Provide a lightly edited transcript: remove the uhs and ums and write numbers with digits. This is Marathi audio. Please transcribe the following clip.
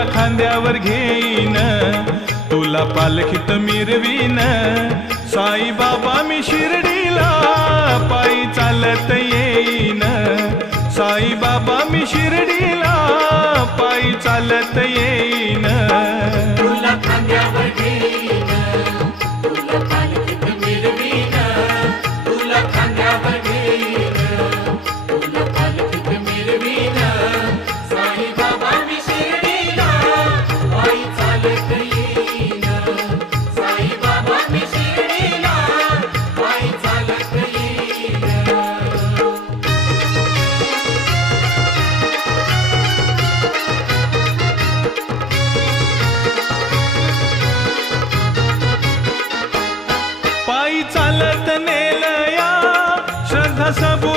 तुला खांद्यावर घेईन, तुला पालखीत मिरवीन. साई बाबा मी शिर्डीला पायी चालत येईन. साई बाबा मी शिर्डीला पायी चालत येईन. तुला खांद्यावर घेईन, तुला पालखीत मिरवीन. तुला खांद्यावर घेईन, तुला पालखीत मिरवीन. साई बाबा मी शिर्डीला पायी चालत येईन. साई बाबा मी शिर्डीला पायी चालत येईन. पायी चालत नेलया श्रद्धा सबूत